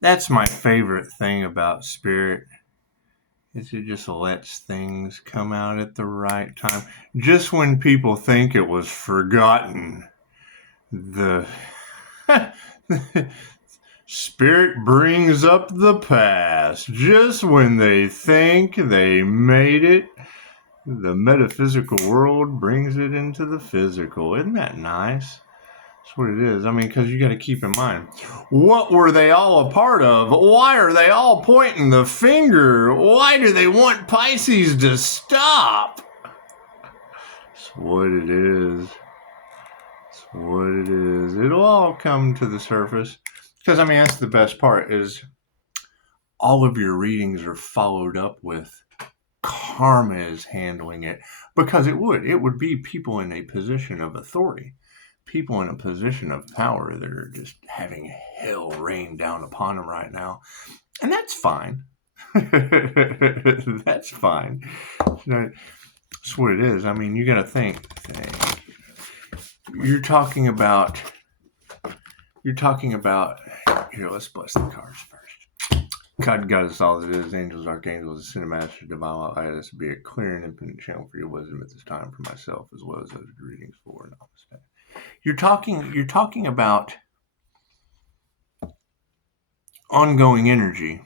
That's my favorite thing about spirit. Is it just lets things come out at the right time. Just when people think it was forgotten, the spirit brings up the past. Just when they think they made it, the metaphysical world brings it into the physical. Isn't that nice? That's what it is. I mean, because you got to keep in mind, what were they all a part of? Why are they all pointing the finger? Why do they want Pisces to stop? That's what it is. That's what it is. It'll all come to the surface. Because, I mean, that's the best part is all of your readings are followed up with karma is handling it. Because it would be people in a position of authority. People in a position of power that are just having hell rain down upon them right now. And that's fine. That's fine. That's what it is. I mean, you got to think. You're talking about, here, let's bless the cards first. God guide us all as it is, angels, archangels, the cinemaster, divine light, let us be a clear and infinite channel for your wisdom at this time for myself as well as those readings for Namaste. You're talking about ongoing energy,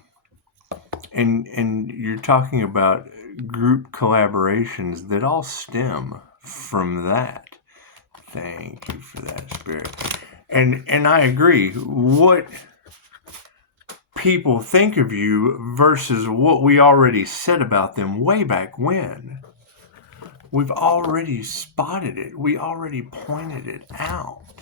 and you're talking about group collaborations that all stem from that. Thank you for that, Spirit. And I agree. What people think of you versus what we already said about them way back when. We've already spotted it. We already pointed it out.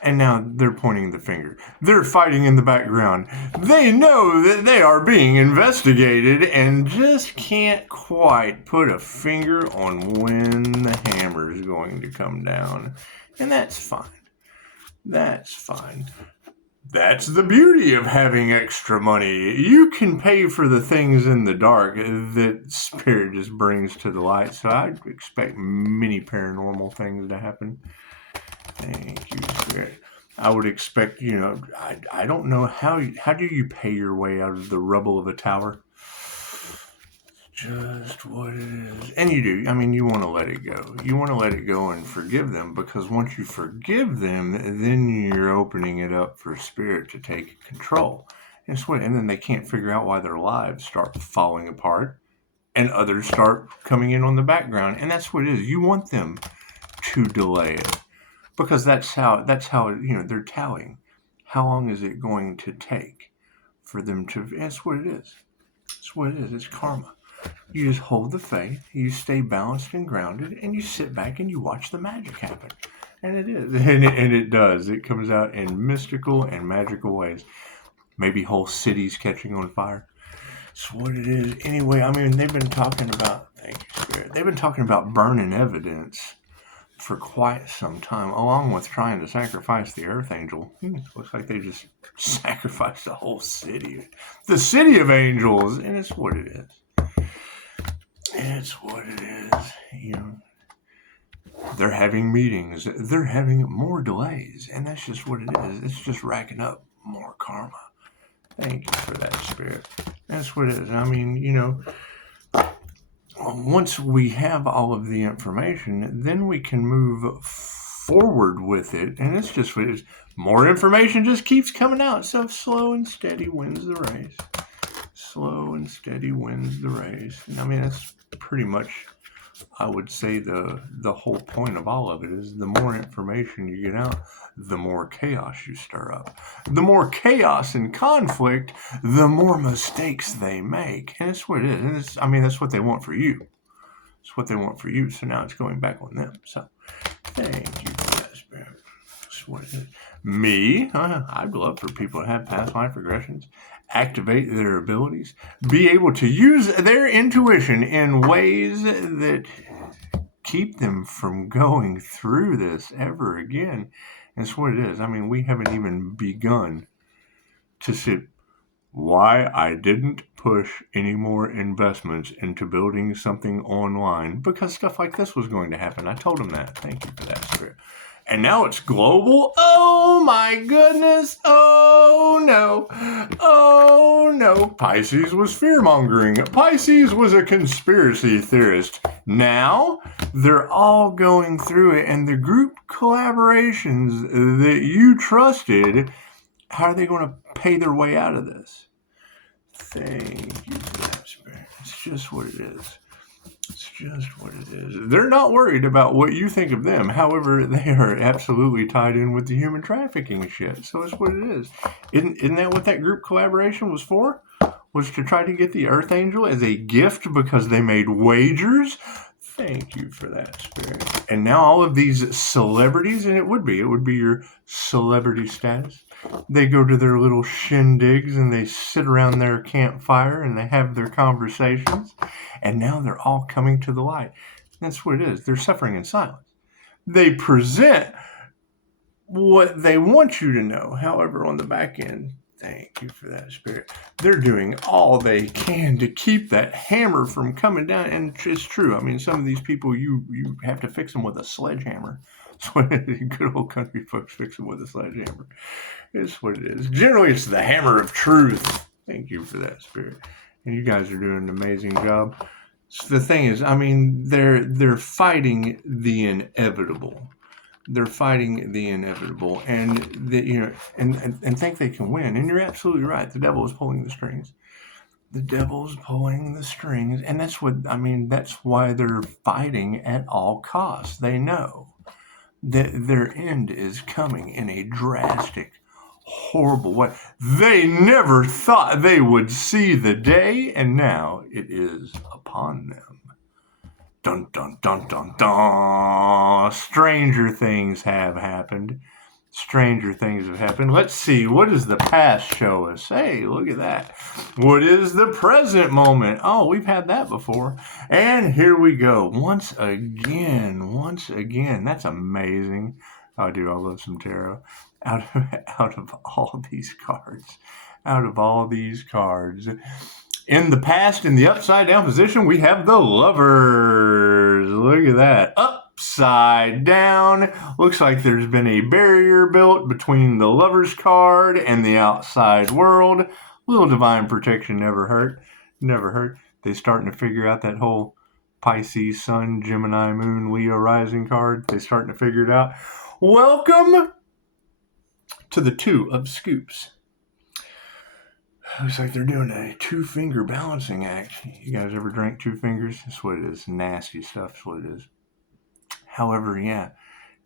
And now they're pointing the finger. They're fighting in the background. They know that they are being investigated and just can't quite put a finger on when the hammer is going to come down. And that's fine. That's fine. That's the beauty of having extra money. You can pay for the things in the dark that Spirit just brings to the light. So I expect many paranormal things to happen. Thank you, Spirit. I would expect, I don't know how do you pay your way out of the rubble of a tower? Just what it is. And you do. I mean, you want to let it go. You want to let it go and forgive them, because once you forgive them, then you're opening it up for Spirit to take control. And then they can't figure out why their lives start falling apart and others start coming in on the background. And that's what it is. You want them to delay it, because that's how they're tallying. How long is it going to take for them to? That's what it is. That's what it is. It's karma. You just hold the faith, you stay balanced and grounded, and you sit back and you watch the magic happen. And it is. And it does. It comes out in mystical and magical ways. Maybe whole cities catching on fire. That's what it is. Anyway, I mean, they've been talking about, thank you, Spirit, they've been talking about burning evidence for quite some time, along with trying to sacrifice the Earth Angel. Looks like they just sacrificed the whole city. The city of angels. And it's what it is. It's what it is. They're having meetings. They're having more delays. And that's just what it is. It's just racking up more karma. Thank you for that, Spirit. That's what it is. I mean, once we have all of the information, then we can move forward with it. And it's just what it is. More information just keeps coming out. So slow and steady wins the race. Slow and steady wins the race. And I mean, that's pretty much, I would say, the whole point of all of it is the more information you get out, the more chaos you stir up. The more chaos and conflict, the more mistakes they make. And that's what it is. And that's what they want for you. It's what they want for you. So now it's going back on them. So thank you for that, Spirit. That's what it is. Me, I'd love for people to have past life regressions, activate their abilities, be able to use their intuition in ways that keep them from going through this ever again. And that's what it is. I mean, we haven't even begun to see why I didn't push any more investments into building something online, because stuff like this was going to happen. I told them that. Thank you for that, Spirit. And now it's global. Oh my goodness. Oh no. Oh no. Pisces was fear-mongering. Pisces was a conspiracy theorist. Now they're all going through it, and the group collaborations that you trusted, how are they going to pay their way out of this? Thank you for that, Spirit. It's just what it is. It's just what it is. They're not worried about what you think of them. However, they are absolutely tied in with the human trafficking shit. So it's what it is. Isn't that what that group collaboration was for? Was to try to get the Earth Angel as a gift because they made wagers? Thank you for that, Spirit. And now all of these celebrities, and it would be your celebrity status. They go to their little shindigs and they sit around their campfire and they have their conversations. And now they're all coming to the light. That's what it is. They're suffering in silence. They present what they want you to know. However, on the back end, thank you for that, Spirit. They're doing all they can to keep that hammer from coming down. And it's true. I mean, some of these people, you have to fix them with a sledgehammer. That's what good old country folks fix them with a sledgehammer. It's what it is. Generally, it's the hammer of truth. Thank you for that, Spirit. And you guys are doing an amazing job. So the thing is, I mean, they're fighting the inevitable. They're fighting the inevitable, and and think they can win. And you're absolutely right. The devil is pulling the strings. The devil's pulling the strings, and that's why they're fighting at all costs. They know that their end is coming in a drastic, horrible way. They never thought they would see the day, and now it is upon them. Dun, dun, dun, dun, dun. Stranger things have happened. Stranger things have happened. Let's see. What does the past show us? Hey, look at that. What is the present moment? Oh, we've had that before. And here we go. Once again. That's amazing. Oh, dude, I love some tarot. Out of all these cards. In the past, in the upside down position, we have the Lovers. Look at that. Upside down. Looks like there's been a barrier built between the Lovers card and the outside world. Little divine protection never hurt. Never hurt. They're starting to figure out that whole Pisces, Sun, Gemini, Moon, Leo, Rising card. They're starting to figure it out. Welcome to the Two of Scoops. Looks like they're doing a 2-finger balancing act. You guys ever drank 2 fingers? That's what it is. Nasty stuff. That's what it is. However, yeah,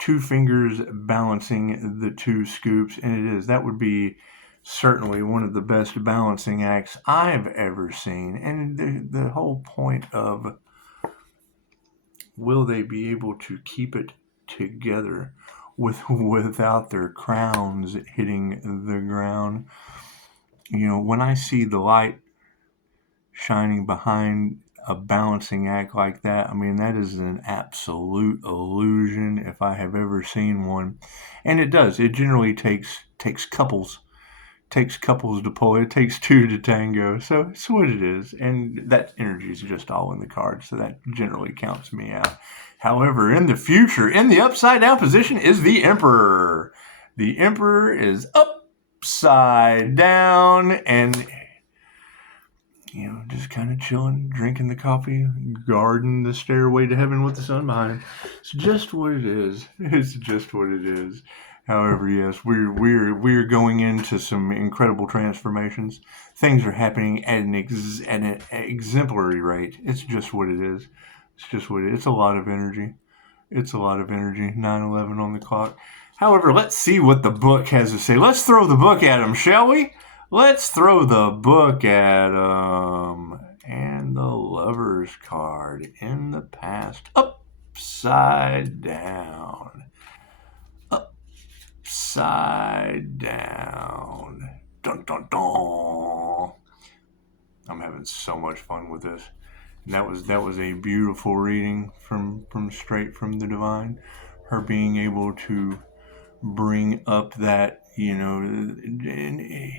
2 fingers balancing the 2 scoops, and it is. That would be certainly one of the best balancing acts I've ever seen. And the whole point of, will they be able to keep it together without their crowns hitting the ground? You know, when I see the light shining behind a balancing act like that, I mean, that is an absolute illusion if I have ever seen one. And it does. It generally takes couples. Takes couples to pull it. It takes 2 to tango. So it's what it is. And that energy is just all in the cards. So that generally counts me out. However, in the future, in the upside down position is the Emperor. The Emperor is upside down and, you know, just kind of chilling, drinking the coffee, guarding the stairway to heaven with the sun behind him. It's just what it is. It's just what it is. However, yes, we're going into some incredible transformations. Things are happening at an exemplary rate. It's just what it is. It's just what it is. It's a lot of energy. It's a lot of energy. 9:11 on the clock. However, let's see what the book has to say. Let's throw the book at them, shall we? Let's throw the book at them. And the Lovers card in the past. Upside down. Upside down. Dun, dun, dun. I'm having so much fun with this. And that was a beautiful reading from straight from the divine. Her being able to bring up that, you know, and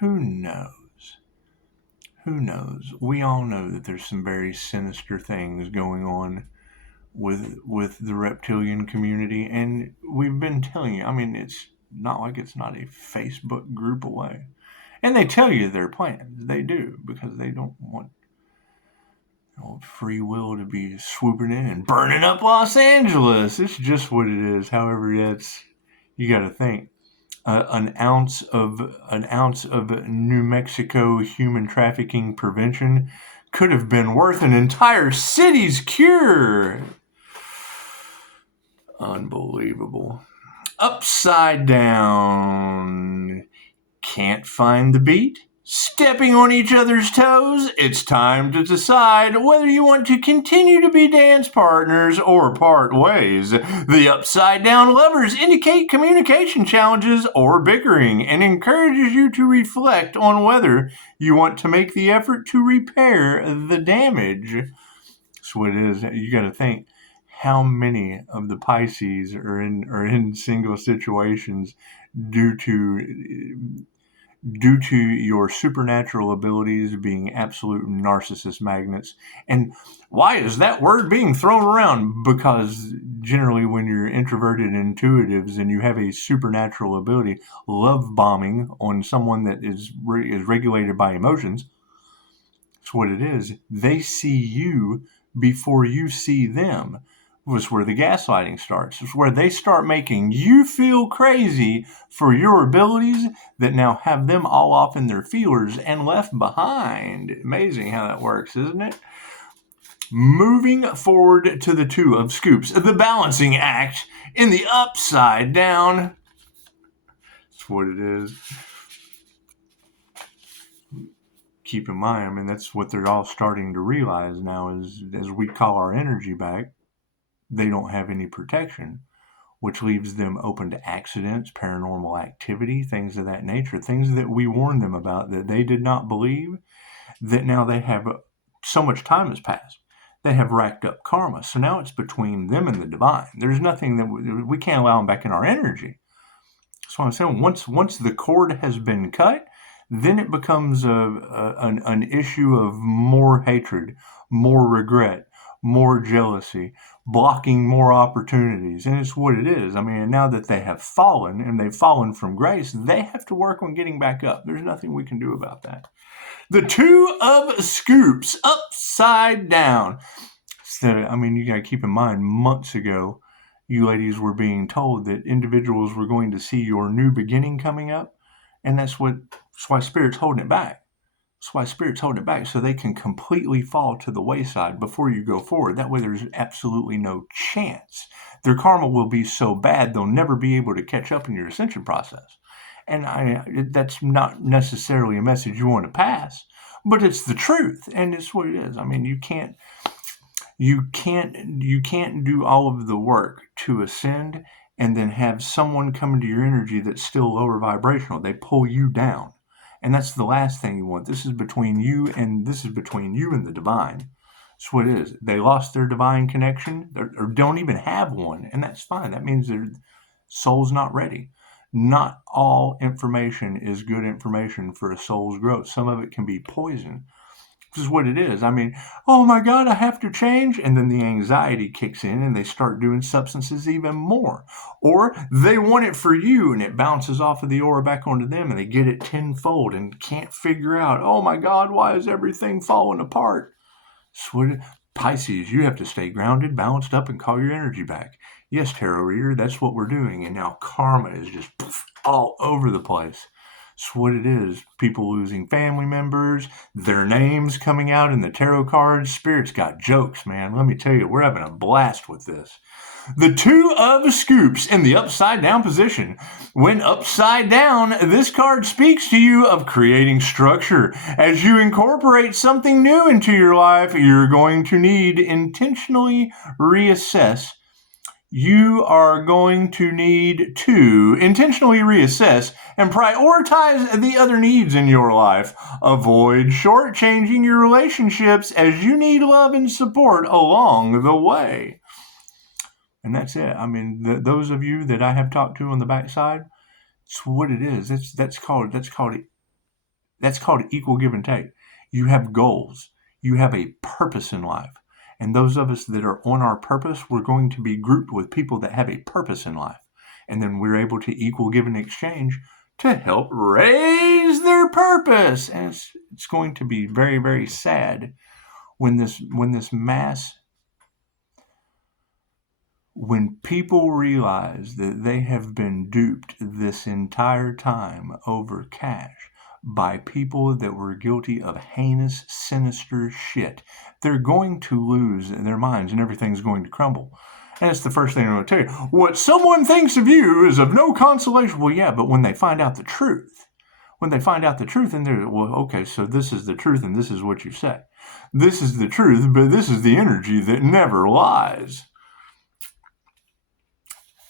who knows? Who knows? We all know that there's some very sinister things going on with the reptilian community, and we've been telling you. I mean, it's not like it's not a Facebook group away, and they tell you their plans. They do, because they don't want free will to be swooping in and burning up Los Angeles. It's just what it is. However, you got to think. An ounce of New Mexico human trafficking prevention could have been worth an entire city's cure. Unbelievable. Upside down. Can't find the beat? Stepping on each other's toes? It's time to decide whether you want to continue to be dance partners or part ways. The upside down lovers indicate communication challenges or bickering and encourages you to reflect on whether you want to make the effort to repair the damage. That's what it is. You got to think how many of the Pisces are in single situations due to your supernatural abilities being absolute narcissist magnets. And why is that word being thrown around? Because generally when you're introverted intuitives and you have a supernatural ability, love bombing on someone that is regulated by emotions, that's what it is. They see you before you see them. Was where the gaslighting starts. It's where they start making you feel crazy for your abilities that now have them all off in their feelers and left behind. Amazing how that works, isn't it? Moving forward to the Two of Scoops, the balancing act in the upside down. That's what it is. Keep in mind, I mean, that's what they're all starting to realize now is as we call our energy back, they don't have any protection, which leaves them open to accidents, paranormal activity, things of that nature, things that we warned them about that they did not believe, that now they have so much time has passed. They have racked up karma. So now it's between them and the divine. There's nothing that we can't allow them back in our energy. So I'm saying once the cord has been cut, then it becomes an issue of more hatred, more regret, more jealousy, blocking more opportunities. And it's what it is. I mean, now that they have fallen and they've fallen from grace, they have to work on getting back up. There's nothing we can do about that. The Two of Scoops, upside down. So, I mean, you got to keep in mind, months ago, you ladies were being told that individuals were going to see your new beginning coming up. And that's why Spirit's holding it back. That's why Spirit's holding it back, so they can completely fall to the wayside before you go forward. That way there's absolutely no chance. Their karma will be so bad they'll never be able to catch up in your ascension process. And that's not necessarily a message you want to pass, but it's the truth, and it's what it is. I mean, you can't do all of the work to ascend and then have someone come into your energy that's still lower vibrational. They pull you down. And that's the last thing you want. This is between you and the divine. That's what it is. They lost their divine connection or don't even have one, and that's fine. That means their soul's not ready. Not all information is good information for a soul's growth. Some of it can be poison. This is what it is. I mean, oh my God, I have to change. And then the anxiety kicks in and they start doing substances even more. Or they want it for you and it bounces off of the aura back onto them and they get it tenfold and can't figure out, oh my God, why is everything falling apart? Pisces, you have to stay grounded, balanced up, and call your energy back. Yes, tarot reader, that's what we're doing. And now karma is just all over the place. It's what it is. People losing family members, their names coming out in the tarot cards. Spirit's got jokes, man. Let me tell you, we're having a blast with this. The Two of Scoops in the upside down position. When upside down, this card speaks to you of creating structure. As you incorporate something new into your life, you're going to need intentionally reassess. You are going to need to intentionally reassess and prioritize the other needs in your life. Avoid shortchanging your relationships as you need love and support along the way. And that's it. I mean, those of you that I have talked to on the backside, it's what it is. That's called equal give and take. You have goals. You have a purpose in life. And those of us that are on our purpose, we're going to be grouped with people that have a purpose in life. And then we're able to equal give and exchange to help raise their purpose. And it's going to be very, very sad when people realize that they have been duped this entire time over cash by people that were guilty of heinous, sinister shit. They're going to lose their minds and everything's going to crumble. And it's the first thing I'm going to tell you. What someone thinks of you is of no consolation. Well, yeah, but when they find out the truth, and they're, well, okay, so this is the truth and this is what you say. This is the truth, but this is the energy that never lies.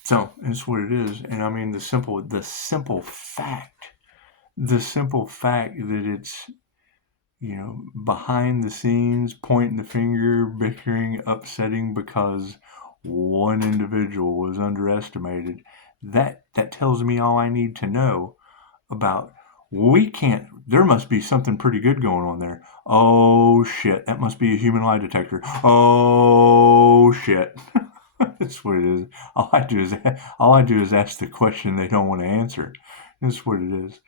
So it's what it is. And I mean, the simple fact that it's, behind the scenes, pointing the finger, bickering, upsetting because one individual was underestimated, that tells me all I need to know about, there must be something pretty good going on there. Oh shit, that must be a human lie detector. Oh shit. That's what it is. All I do is ask the question they don't want to answer. That's what it is.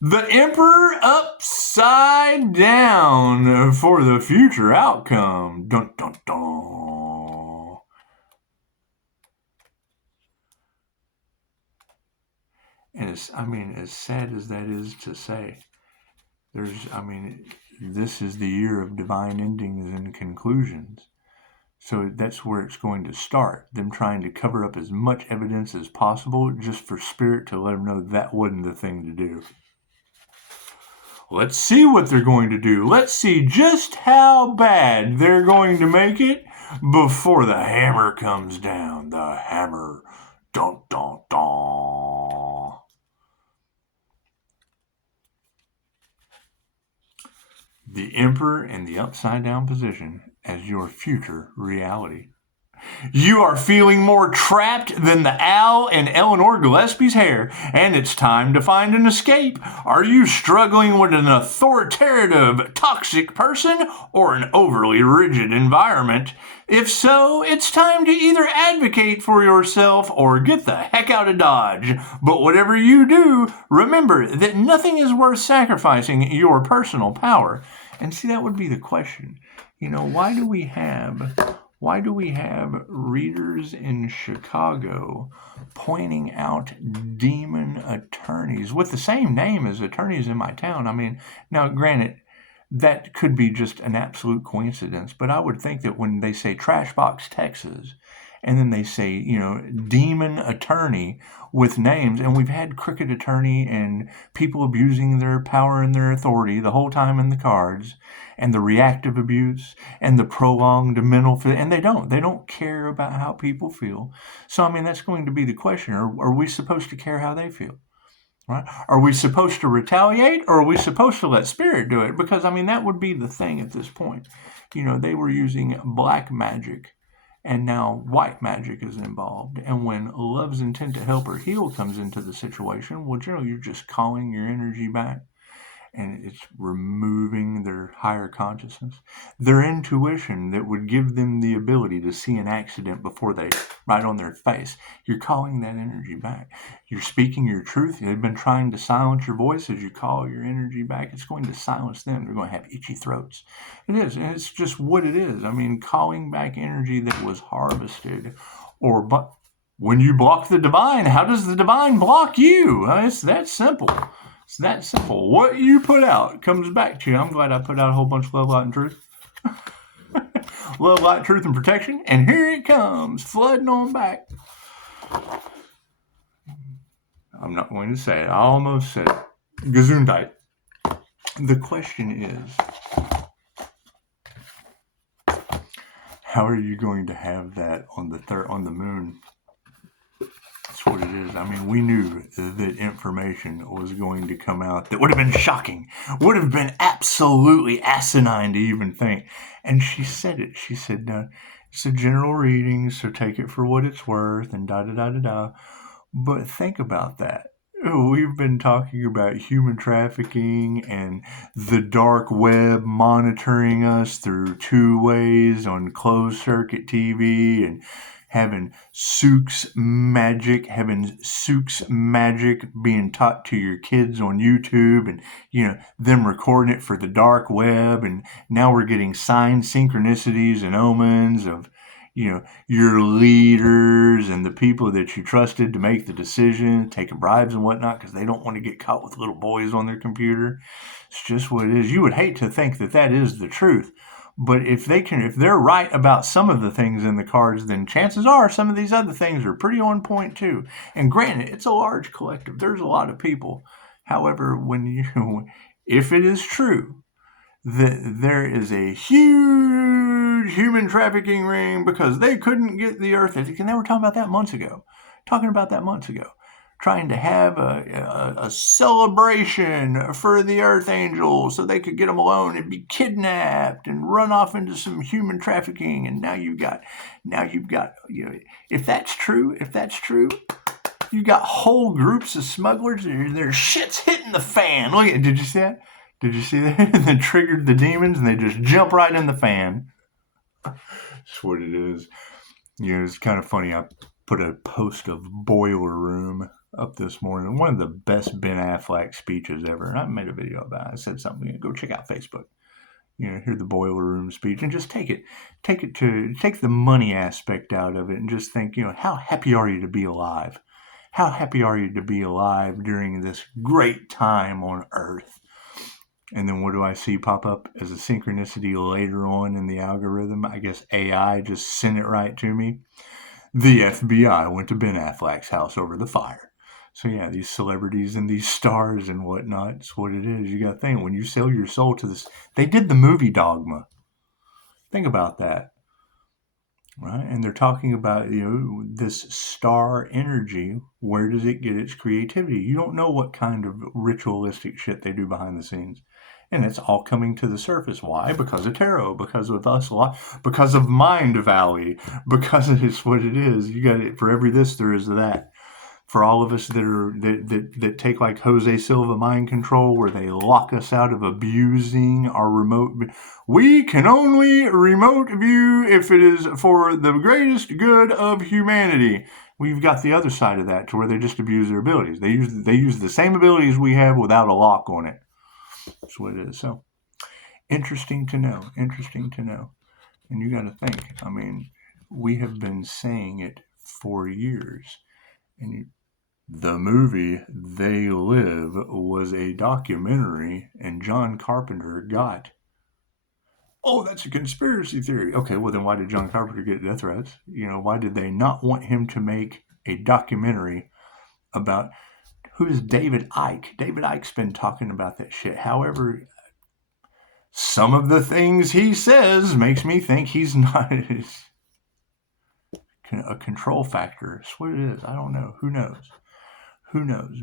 The Emperor upside down for the future outcome. Dun dun dun. And as sad as that is to say, this is the year of divine endings and conclusions. So that's where it's going to start. Them trying to cover up as much evidence as possible just for spirit to let them know that wasn't the thing to do. Let's see what they're going to do. Let's see just how bad they're going to make it before the hammer comes down. The hammer. Dun, dun, dun. The Emperor in the upside down position as your future reality. You are feeling more trapped than the owl in Eleanor Gillespie's hair, and it's time to find an escape. Are you struggling with an authoritative, toxic person or an overly rigid environment? If so, it's time to either advocate for yourself or get the heck out of Dodge. But whatever you do, remember that nothing is worth sacrificing your personal power. And see, that would be the question. Why do we have readers in Chicago pointing out demon attorneys with the same name as attorneys in my town? Now granted, that could be just an absolute coincidence, but I would think that when they say Trashbox, Texas, and then they say, demon attorney with names, and we've had crooked attorney and people abusing their power and their authority the whole time in the cards, and the reactive abuse and the prolonged mental, and they don't care about how people feel. So, that's going to be the question. Are we supposed to care how they feel? Right? Are we supposed to retaliate, or are we supposed to let spirit do it? Because, that would be the thing at this point. They were using black magic, and now white magic is involved. And when love's intent to help or heal comes into the situation, well, you're just calling your energy back. And it's removing their higher consciousness, their intuition that would give them the ability to see an accident before they right on their face. You're calling that energy back. You're speaking your truth. They've been trying to silence your voice. As you call your energy back, it's going to silence them. They're going to have itchy throats. It is, and it's just what it is. Calling back energy that was harvested, but when you block the divine, how does the divine block you? It's that simple. It's that simple. What you put out comes back to you. I'm glad I put out a whole bunch of love, light, and truth. Love, light, truth, and protection. And here it comes, flooding on back. I'm not going to say it. I almost said it. Gesundheit. The question is, how are you going to have that on the moon? That's what it is. We knew that information was going to come out that would have been shocking, would have been absolutely asinine to even think. And she said it. She said, no, it's a general reading, so take it for what it's worth, and da-da-da-da-da. But think about that. We've been talking about human trafficking and the dark web monitoring us through 2 ways on closed circuit TV and having Sook's magic being taught to your kids on YouTube and, them recording it for the dark web. And now we're getting sign synchronicities and omens of, your leaders and the people that you trusted to make the decision, taking bribes and whatnot because they don't want to get caught with little boys on their computer. It's just what it is. You would hate to think that that is the truth. But if they're right about some of the things in the cards, then chances are some of these other things are pretty on point too. And granted, it's a large collective. There's a lot of people. However, if it is true that there is a huge human trafficking ring because they couldn't get the earth, and they were talking about that months ago, trying to have a celebration for the Earth Angels so they could get them alone and be kidnapped and run off into some human trafficking. And now you've got, if that's true, you got whole groups of smugglers and their shit's hitting the fan. Look at, did you see that? And they triggered the demons and they just jump right in the fan. That's what it is. It's kind of funny. I put a post of Boiler Room up this morning. One of the best Ben Affleck speeches ever. And I made a video about it. I said something. Go check out Facebook. Hear the Boiler Room speech and just take the money aspect out of it and just think, how happy are you to be alive? How happy are you to be alive during this great time on Earth? And then what do I see pop up as a synchronicity later on in the algorithm? I guess AI just sent it right to me. The FBI went to Ben Affleck's house over the fire. So yeah, these celebrities and these stars and whatnot, it's what it is. You got to think, when you sell your soul to this, they did the movie Dogma. Think about that. Right? And they're talking about, this star energy. Where does it get its creativity? You don't know what kind of ritualistic shit they do behind the scenes. And it's all coming to the surface. Why? Because of tarot, because of us, because of Mind Valley, because it's what it is. You got it for every this, there is that. For all of us that take like Jose Silva mind control, where they lock us out of abusing our remote. We can only remote view if it is for the greatest good of humanity. We've got the other side of that, to where they just abuse their abilities. They use the same abilities we have without a lock on it. That's what it is. So interesting to know. And you got to think. I mean, we have been saying it for years, and the movie They Live was a documentary, and John Carpenter got, that's a conspiracy theory. Okay, well then why did John Carpenter get death threats? Why did they not want him to make a documentary about who is David Icke? David Icke's been talking about that shit. However, some of the things he says makes me think he's not a control factor. That's what it is. I don't know. Who knows?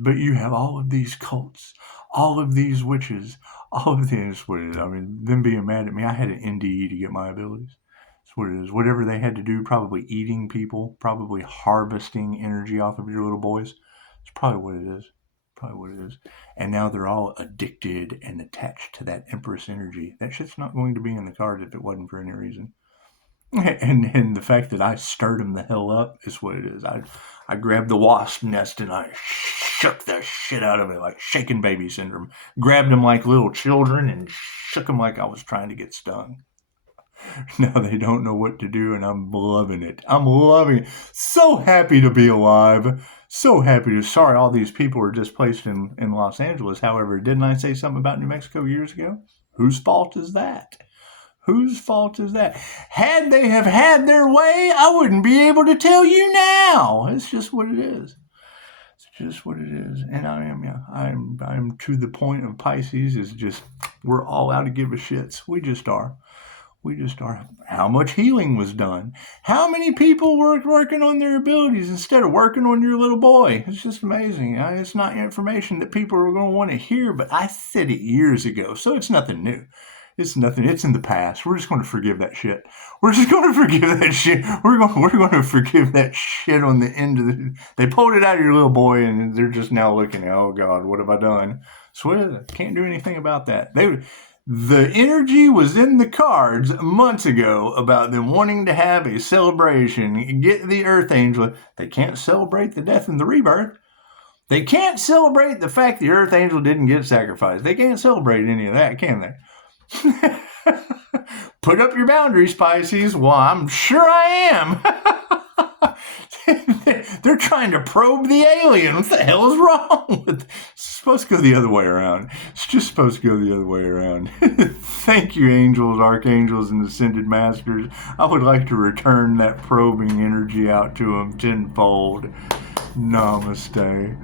But you have all of these cults, all of these witches, all of these. What it is. I mean, them being mad at me. I had an NDE to get my abilities. That's what it is. Whatever they had to do, probably eating people, probably harvesting energy off of your little boys. It's probably what it is. And now they're all addicted and attached to that Empress energy. That shit's not going to be in the cards if it wasn't for any reason. And the fact that I stirred them the hell up is what it is. I grabbed the wasp nest and I shook the shit out of it, like shaken baby syndrome. Grabbed them like little children and shook them like I was trying to get stung. Now they don't know what to do, and I'm loving it. So happy to be alive. So happy to. Sorry, all these people were displaced in Los Angeles. However, didn't I say something about New Mexico years ago? Whose fault is that? Had they have had their way, I wouldn't be able to tell you now. It's just what it is. And I'm to the point of Pisces is just, we're all out of give a shits. We just are. How much healing was done? How many people were working on their abilities instead of working on your little boy? It's just amazing. It's not information that people are going to want to hear, but I said it years ago, so it's nothing new. It's nothing. It's in the past. We're just going to forgive that shit. We're just going to forgive that shit. We're going to forgive that shit on the end of the. They pulled it out of your little boy, and they're just now looking. Oh God, what have I done? So can't do anything about that. The energy was in the cards months ago about them wanting to have a celebration, get the Earth Angel. They can't celebrate the death and the rebirth. They can't celebrate the fact the Earth Angel didn't get sacrificed. They can't celebrate any of that, can they? Put up your boundaries, Pisces. Well, I'm sure I am. They're trying to probe the alien. What the hell is wrong with it? It's supposed to go the other way around. It's just supposed to go the other way around. Thank you, angels, archangels, and ascended masters. I would like to return that probing energy out to them tenfold. Namaste.